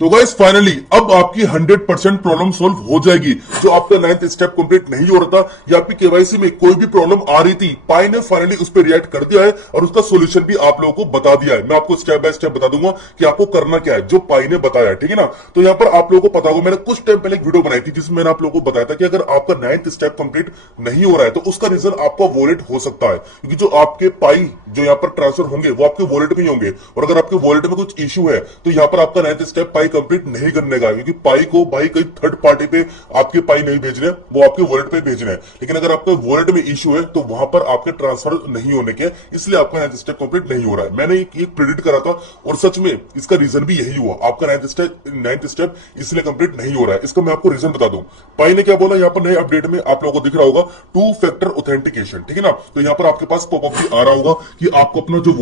तो guys finally अब आपकी 100% प्रॉब्लम सॉल्व हो जाएगी। जो आपका 9th स्टेप कंप्लीट नहीं हो रहा था या आपकी केवाईसी में कोई भी प्रॉब्लम आ रही थी, पाई ने फाइनली उस पर रिएक्ट कर दिया है और उसका सॉल्यूशन भी आप लोगों को बता दिया है। मैं आपको स्टेप बाय स्टेप बता दूंगा कि आपको करना क्या है, जो पाई ने बताया है, ठीक है ना। तो यहाँ पर आप लोगों को पता होगा, मैंने कुछ टाइम पहले एक वीडियो बनाई थी जिसमें मैंने आप लोगों को बताया था कि अगर आपका 9th स्टेप कंप्लीट नहीं हो रहा है तो उसका रीजन आपका वॉलेट हो सकता है, क्योंकि जो आपके पाई जो यहाँ पर ट्रांसफर होंगे वो आपके वॉलेट में ही होंगे, और अगर आपके वॉलेट में कुछ इश्यू है तो यहाँ पर आपका 9th स्टेप पाई कंप्लीट नहीं करने का, क्योंकि पाई को भाई कहीं थर्ड पार्टी पे आपके पाई नहीं भेजने, वो आपके वॉलेट पे भेजने हैं। लेकिन अगर आपके वॉलेट में इश्यू है तो वहां पर आपके ट्रांसफर नहीं होने के, इसलिए आपका 9th स्टेप कंप्लीट नहीं हो रहा है। मैंने एक प्रेडिक्ट करा था और सच में इसका रीजन भी यही हुआ, आपका 9th स्टेप इसलिए कंप्लीट नहीं हो रहा है। इसका मैं आपको रीजन बता दूं। पाई ने क्या बोला यहाँ पर नए अपडेट में, आप लोगों को दिख रहा होगा 2 फैक्टर ऑथेंटिकेशन, ठीक है ना। तो यहाँ पर आपके पास पॉपअप भी आ रहा होगा कि आपको अपना जो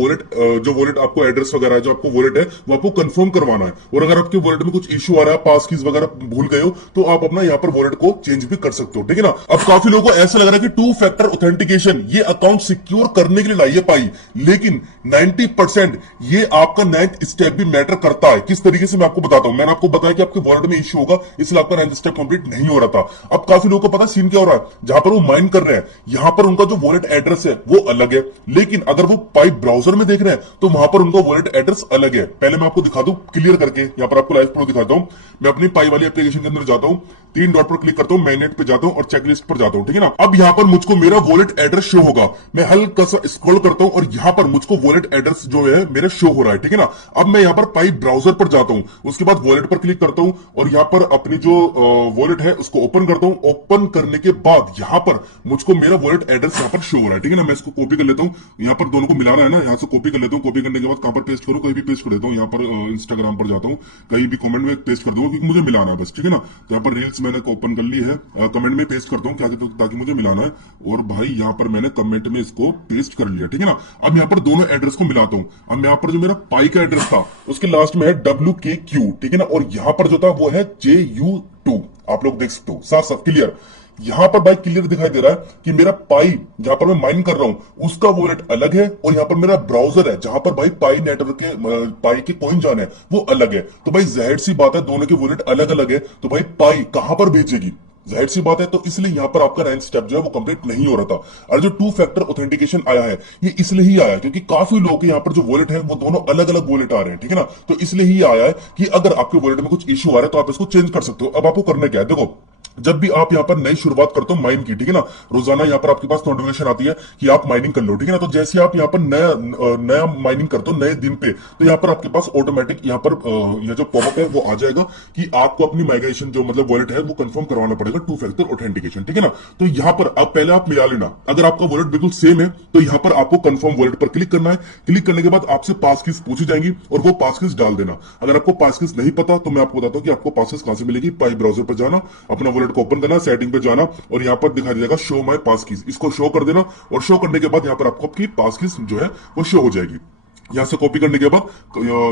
वॉलेट आपको एड्रेस वगैरह जो आपको वॉलेट है वो आपको कंफर्म करवाना है, और अगर आपके वॉलेट में कुछ इश्यू आ रहा है, पास कीज वगैरह भूल गए हो, तो आप अपना यहाँ पर वॉलेट को चेंज भी कर सकते हो, ठीक है ना। अब काफी लोगों को ऐसा लग रहा है कि 2 फैक्टर ऑथेंटिकेशन ये अकाउंट सिक्योर करने के लिए लाई है पाई, लेकिन 90% ये आपका 9th स्टेप भी मैटर करता है। किस तरीके से मैं आपको बताता हूं। मैंने आपको बताया कि आपके वॉलेट में इश्यू होगा, इसलिए आपका 9th स्टेप कंप्लीट नहीं हो रहा था। अब काफी लोगों को पता सीन क्या हो रहा है, जहां पर वो माइन कर रहे हैं यहां पर उनका जो वॉलेट एड्रेस है वो अलग है, लेकिन अगर वो पाई ब्राउजर में देख रहे हैं तो वहां पर उनका वॉलेट एड्रेस अलग है। पहले मैं आपको दिखा दूं क्लियर करके, यहां पर आपको लाइव प्रो दिखाता हूं। मैं अपनी पाई वाली एप्लीकेशन के अंदर जाता हूं, 3 डॉट पर क्लिक करता हूं, मैग्नेट पे जाता हूं और चेकलिस्ट पर जाता हूं, ठीक है ना। अब यहां पर मुझको मेरा वॉलेट एड्रेस शो होगा, मैं हल्का सा स्क्रॉल करता हूं और यहां पर मुझको वॉलेट एड्रेस जो है मेरा शो हो रहा है, ठीक है ना। अब मैं यहां पर पाई ब्राउजर पर जाता हूं, उसके बाद वॉलेट पर क्लिक करता हूं और यहां पर अपनी जो वॉलेट है उसको ओपन करता हूं। ओपन करने के बाद यहां पर मुझको मेरा वॉलेट एड्रेस यहां पर शो हो रहा है, ठीक है ना। मैं इसको कॉपी कर लेता हूं, यहां पर दोनों को मिलाना है ना, यहां से कॉपी कर लेता हूं। कॉपी करने के बाद कहां पर पेस्ट करूं, कहीं भी पेस्ट कर देता हूं, यहां पर इंस्टाग्राम पर जाता हूं, कहीं भी कमेंट में पेस्ट कर दूंगा क्योंकि मुझे मिलाना है बस, ठीक है ना। तो यहाँ पर रील्स मैंने ओपन कर ली है, कमेंट में पेस्ट करता हूँ क्या, ताकि मुझे मिलाना है। और भाई यहाँ पर मैंने कमेंट में इसको पेस्ट कर लिया, ठीक है ना। अब यहाँ पर दोनों एड्रेस को मिलाता हूँ। अब यहाँ पर जो मेरा पाई का एड्रेस था उसके लास्ट में है WKQ, ठीक है ना, और यहाँ पर जो था वो है JU2। आप लोग देख सकते हो साफ साफ क्लियर, यहां पर भाई क्लियर दिखाई दे रहा है कि मेरा पाई जहां पर मैं माइन कर रहा हूं उसका वॉलेट अलग है, और यहां पर मेरा ब्राउजर है जहां पर भाई पाई नेटवर्क के पाई के कॉइन जाने हैं वो अलग है। तो भाई जाहिर सी बात है दोनों के वॉलेट अलग अलग है, तो भाई पाई कहां पर भेजेगी, जाहिर सी बात है। तो इसलिए यहां पर आपका 9th स्टेप जो है वो कंप्लीट नहीं हो रहा था। और जो 2 फैक्टर ऑथेंटिकेशन आया है ये इसलिए ही आया है क्योंकि काफी लोगों के यहाँ पर जो वॉलेट है वो दोनों अलग अलग वॉलेट आ रहे हैं, ठीक है ना। तो इसलिए ही आया है कि अगर आपके वॉलेट में कुछ इश्यू आ रहा है तो आप इसको चेंज कर सकते हो। अब आपको करना क्या है, देखो जब भी आप यहाँ पर नई शुरुआत करते हो माइन की, ठीक है ना, रोजाना यहाँ पर आपके पास नोटिफिकेशन आती है कि आप माइनिंग कर लो, ठीक है ना। तो जैसे आप यहाँ पर नया माइनिंग करते हो नए दिन पे, तो यहाँ पर आपके पास ऑटोमेटिक यहाँ पर यह जो पॉपअप है वो आ जाएगा कि आपको अपनी माइग्रेशन जो मतलब वॉलेट है वो कंफर्म करवाना पड़ेगा 2 फैक्टर ऑथेंटिकेशन, ठीक है ना। तो यहाँ पर अब पहले आप मिला लेना, अगर आपका वॉलेट बिल्कुल सेम है तो यहाँ पर आपको कंफर्म वॉलेट पर क्लिक करना है। क्लिक करने के बाद आपसे पास कीज पूछी जाएंगी और वो पास कीज डाल देना। अगर आपको पास कीज नहीं पता तो मैं आपको बताता हूँ कि आपको पास कीज कहां से मिलेगी। पाई ब्राउजर पर जाना, अपना वॉलेट को ओपन करना, सेटिंग पे जाना और यहाँ पर दिखाई देगा शो माय पास कीज, इसको शो कर देना और शो करने के बाद यहाँ पर आपको आपकी पास कीज जो है वो शो हो जाएगी। यहां से कॉपी करने के बाद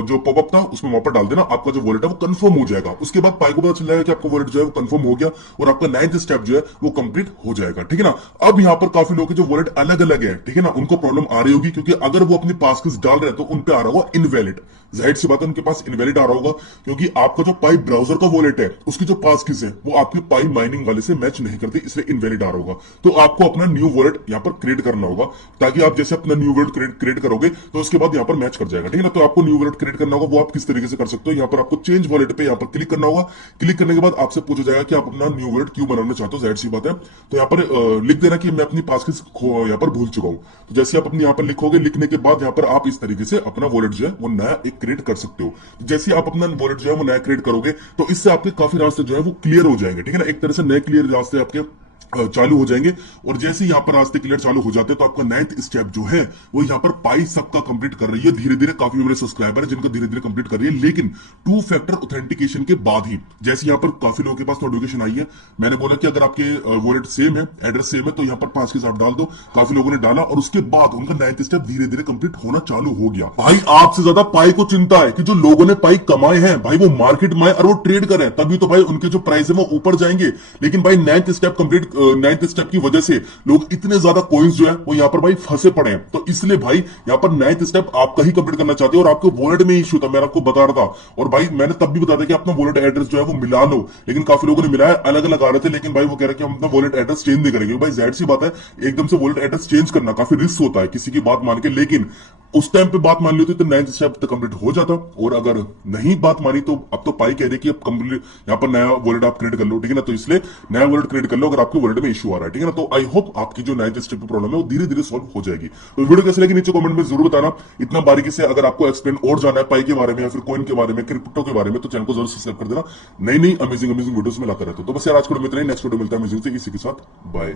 जो पॉपअप था उसमें वहां पर डाल देना, आपका जो वॉलेट है वो कंफर्म हो जाएगा। उसके बाद पाई को पता चल जाएगा कि आपका वॉलेट जो है वो कंफर्म हो गया और आपका 9th स्टेप जो है वो कंप्लीट हो जाएगा, ठीक है ना। अब यहाँ पर काफी लोगों के जो वॉलेट अलग अलग है, ठीक है ना, उनको प्रॉब्लम आ रही होगी क्योंकि अगर वो अपनी पासकीज डाल रहे हैं तो उन पे आ रहा होगा इनवैलिड। जाहिर सी बात है उनके पास इनवैलिड आ रहा होगा क्योंकि आपका जो पाई ब्राउजर का वॉलेट है उसकी जो पासकीज है वो आपकी पाई माइनिंग वाले से मैच नहीं करती, इसलिए इनवैलिड आ रहा होगा। तो आपको अपना न्यू वॉलेट यहाँ पर क्रिएट करना होगा, ताकि आप जैसे अपना न्यू वॉलेट क्रिएट करोगे तो उसके बाद यहाँ पर मैच कर जाएगा, ठीक है ना। तो आपको न्यू वॉलेट क्रिएट करना होगा, वो आप किस तरीके से कर सकते हो। यहाँ पर आपको चेंज वॉलेट पे यहाँ पर क्लिक करना होगा। क्लिक करने के बाद आपसे पूछा जाएगा कि आप अपना न्यू वॉलेट क्यों बनाना चाहते हो, जाहिर सी बात है। तो यहाँ पर लिख देना कि मैं अपनी पासकीज यहाँ पर भूल चुका हूँ। तो जैसे आप अपने यहाँ पर लिखोगे, लिखने के बाद यहाँ पर आप इस तरीके से अपना वॉलेट जो है वो नया एक क्रिएट कर सकते हो। जैसे आप अपना वॉलेट जो है वो नया क्रिएट करोगे तो इससे आपके काफी रास्ते जो है वो क्लियर हो जाएंगे, ठीक है ना। एक तरह से नए क्लियर रास्ते आपके चालू हो जाएंगे। और जैसे यहाँ पर रास्ते क्लियर चालू हो जाते हैं तो आपका 9th स्टेप जो है वो यहाँ पर पाई सबका कंप्लीट कर रही है धीरे धीरे। काफी मेरे सब्सक्राइबर है जिनका धीरे धीरे कंप्लीट कर रही है, लेकिन 2 फैक्टर ऑथेंटिकेशन के बाद ही। जैसे यहाँ पर काफी लोगों के पास नोटिफिकेशन आई है, मैंने बोला कि अगर आपके वॉलेट सेम है, एड्रेस सेम है, तो यहाँ पर 5 के साथ डाल दो। काफी लोगों ने डाला और उसके बाद उनका 9th स्टेप धीरे धीरे कंप्लीट होना चालू हो गया। भाई आपसे ज्यादा पाई को चिंता है कि जो लोगों ने पाई कमाए हैं भाई वो मार्केट में और वो ट्रेड करें, तभी तो भाई उनके जो प्राइस है वो ऊपर जाएंगे। लेकिन भाई 9th step complete ninth step की वजह से लोग इतने ज्यादा कॉइन्स जो है वो यहाँ पर भाई फंसे पड़े हैं। तो इसलिए भाई यहाँ पर नाइन्थ स्टेप आपका ही कंप्लीट करना चाहते हो, और आपके वॉलेट में इशू था, मैं आपको बता रहा था। और भाई मैंने तब भी बताया था कि अपना वॉलेट एड्रेस जो है वो मिला लो, लेकिन काफी लोगों ने मिलाया, अलग अलग आ रहे थे, लेकिन भाई वो कह रहे कि हम अपना वॉलेट एड्रेस चेंज नहीं करेंगे। भाई जाहिर सी बात है, एकदम से वॉलेट एड्रेस चेंज करना काफी रिस्क होता है किसी की बात मान के, लेकिन उस टाइम पे बात मान ली होती तो नाइन्थ स्टेप तक कंप्लीट हो जाता। और अगर नहीं बात मानी तो अब तो पाई कह रही कि अब कंप्लीट यहाँ पर नया वॉलेट आप क्रिएट कर लो, ठीक है ना। तो इसलिए नया वॉलेट क्रिएट कर लो अगर आपके वॉलेट में इशू आ रहा है, ठीक है ना। तो आई होप आपकी जो नाइन्थ स्टेप की प्रॉब्लम है वो धीरे धीरे सॉल्व हो जाएगी। तो वीडियो कैसे लगी नीचे कमेंट में जरूर बताना। इतना बारीकी से अगर आपको एक्सप्लेन और जाना है पाई के बारे में या फिर कॉइन के बारे में, क्रिप्टो के बारे में, तो चैनल को जरूर सब्सक्राइब कर देना। नई नई अमेजिंग वीडियोस में लाता रहता हूं। तो बस यार आज को मिलता है, नेक्स्ट वीडियो मिलता है अमेजिंग से किसी के साथ। बाय।